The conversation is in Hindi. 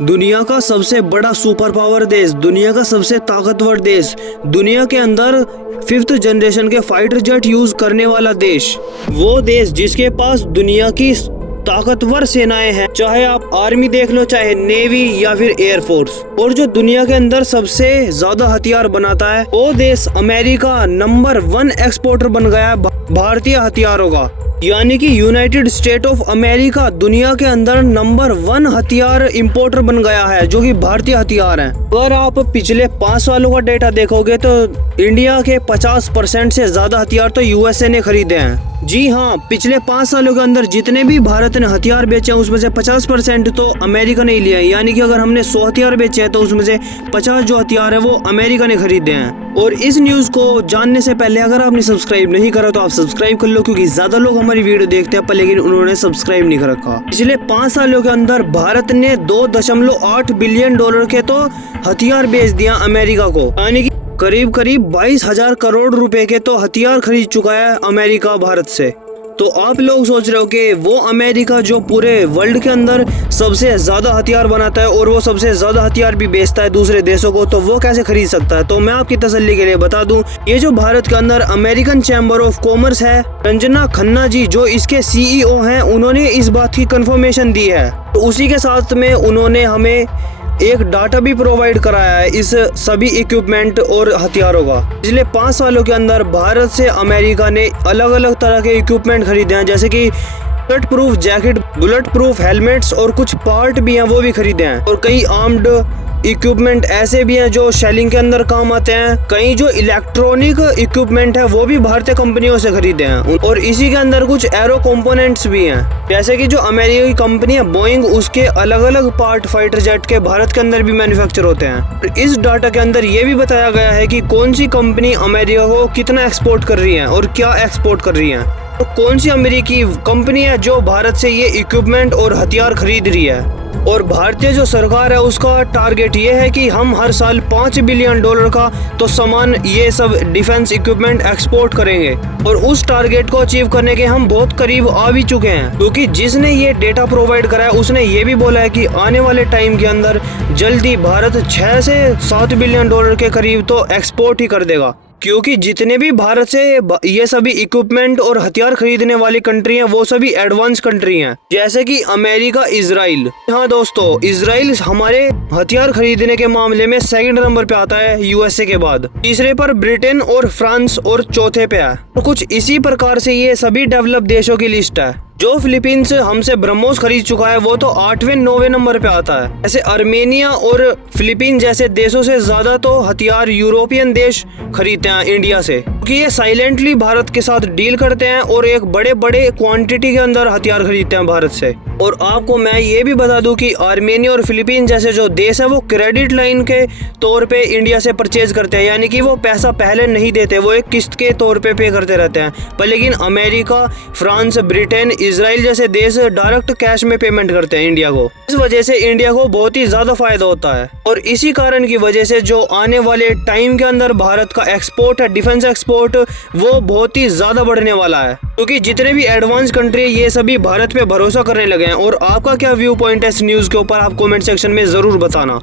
दुनिया का सबसे बड़ा सुपर पावर देश, दुनिया का सबसे ताकतवर देश, दुनिया के अंदर 5th जनरेशन के फाइटर जेट यूज करने वाला देश, वो देश जिसके पास दुनिया की ताकतवर सेनाएं हैं, चाहे आप आर्मी देख लो, चाहे नेवी या फिर एयरफोर्स, और जो दुनिया के अंदर सबसे ज्यादा हथियार बनाता है, वो देश अमेरिका नंबर 1 एक्सपोर्टर बन गया भारतीय हथियारों का। यानी कि यूनाइटेड स्टेट ऑफ अमेरिका दुनिया के अंदर नंबर 1 हथियार इंपोर्टर बन गया है, जो कि भारतीय हथियार हैं। अगर आप पिछले 5 सालों का डेटा देखोगे तो इंडिया के 50% से ज्यादा हथियार तो यूएसए ने खरीदे हैं। जी हाँ, पिछले 5 सालों के अंदर जितने भी भारत ने हथियार बेचे हैं उसमें से 50% तो अमेरिका ने लिया है। यानी कि अगर हमने 100 हथियार बेचे हैं तो उसमें से 50 जो हथियार है वो अमेरिका ने खरीदे हैं। और इस न्यूज को जानने से पहले अगर आपने सब्सक्राइब नहीं करा तो आप सब्सक्राइब कर लो, क्योंकि ज्यादा लोग हमारी वीडियो देखते हैं पर लेकिन उन्होंने सब्सक्राइब नहीं कर रखा। पिछले 5 सालों के अंदर भारत ने $2.8 बिलियन के तो हथियार बेच दिया अमेरिका को। यानी कि करीब 22,000 करोड़ रुपए के तो हथियार खरीद चुका है अमेरिका भारत से। तो आप लोग सोच रहे हो कि वो अमेरिका जो पूरे वर्ल्ड के अंदर सबसे ज्यादा हथियार बनाता है और वो सबसे ज्यादा हथियार भी बेचता है दूसरे देशों को, तो वो कैसे खरीद सकता है? तो मैं आपकी तसल्ली के लिए बता दूं, ये जो भारत के अंदर अमेरिकन चैम्बर ऑफ कॉमर्स है, रंजना खन्ना जी जो इसके CEO हैं, उन्होंने इस बात की कंफर्मेशन दी है। तो उसी के साथ में उन्होंने हमें एक डाटा भी प्रोवाइड कराया है इस सभी इक्विपमेंट और हथियारों का। पिछले 5 सालों के अंदर भारत से अमेरिका ने अलग अलग तरह के इक्विपमेंट खरीदे हैं, जैसे कि bullet proof jacket, bullet proof helmets और कुछ पार्ट भी हैं वो भी खरीदे हैं। और कई आर्म्ड इक्विपमेंट ऐसे भी हैं जो शेलिंग के अंदर काम आते हैं। कई जो इलेक्ट्रॉनिक इक्विपमेंट है वो भी भारतीय कंपनियों से खरीदे हैं। और इसी के अंदर कुछ एरो कंपोनेंट्स भी हैं, जैसे कि जो अमेरिका की कंपनी है बोइंग, उसके अलग अलग पार्ट फाइटर जेट के भारत के अंदर भी मैन्युफैक्चर होते हैं। इस डाटा के अंदर ये भी बताया गया है कि कौन सी कंपनी अमेरिका को कितना एक्सपोर्ट कर रही है और क्या एक्सपोर्ट कर रही है। तो कौन सी अमेरिकी कंपनी है जो भारत से ये इक्विपमेंट और हथियार खरीद रही है। और भारतीय जो सरकार है उसका टारगेट ये है कि हम हर साल $5 बिलियन का तो सामान ये सब डिफेंस इक्विपमेंट एक्सपोर्ट करेंगे। और उस टारगेट को अचीव करने के हम बहुत करीब आ भी चुके हैं, क्योंकि जिसने ये डेटा प्रोवाइड कराया उसने ये भी बोला है कि आने वाले टाइम के अंदर जल्दी भारत 6 से 7 बिलियन डॉलर के करीब तो एक्सपोर्ट ही कर देगा। क्योंकि जितने भी भारत से ये सभी इक्विपमेंट और हथियार खरीदने वाली कंट्री हैं वो सभी एडवांस कंट्री हैं, जैसे कि अमेरिका, इजराइल। हाँ दोस्तों, इजराइल हमारे हथियार खरीदने के मामले में 2nd नंबर पे आता है यूएसए के बाद। तीसरे पर ब्रिटेन और फ्रांस और चौथे पे है। और कुछ इसी प्रकार से ये सभी डेवलप देशों की लिस्ट है। जो फिलीपींस हमसे ब्रह्मोस खरीद चुका है वो तो 8वें 9वें नंबर पे आता है। ऐसे अर्मेनिया और फिलीपींस जैसे देशों से ज्यादा तो हथियार यूरोपियन देश खरीदते हैं इंडिया से, क्योंकि ये साइलेंटली भारत के साथ डील करते हैं और एक बड़े बड़े क्वांटिटी के अंदर हथियार खरीदते हैं भारत से। और आपको मैं ये भी बता दूं कि अर्मेनिया और फिलीपींस जैसे जो देश है वो क्रेडिट लाइन के तौर पे इंडिया से परचेज करते हैं, यानी कि वो पैसा पहले नहीं देते, वो एक किस्त के तौर पे करते रहते हैं। पर लेकिन अमेरिका, फ्रांस, ब्रिटेन, इजराइल जैसे देश डायरेक्ट कैश में पेमेंट करते हैं इंडिया को। इस वजह से इंडिया को बहुत ही ज्यादा फायदा होता है। और इसी कारण की वजह से जो आने वाले टाइम के अंदर भारत का एक्सपोर्ट है, डिफेंस एक्सपोर्ट, वो बहुत ही ज्यादा बढ़ने वाला है, क्योंकि जितने भी एडवांस कंट्री ये सभी भारत पे भरोसा करने लगे हैं। और आपका क्या व्यू पॉइंट है इस न्यूज के ऊपर, आप कमेंट सेक्शन में जरूर बताना।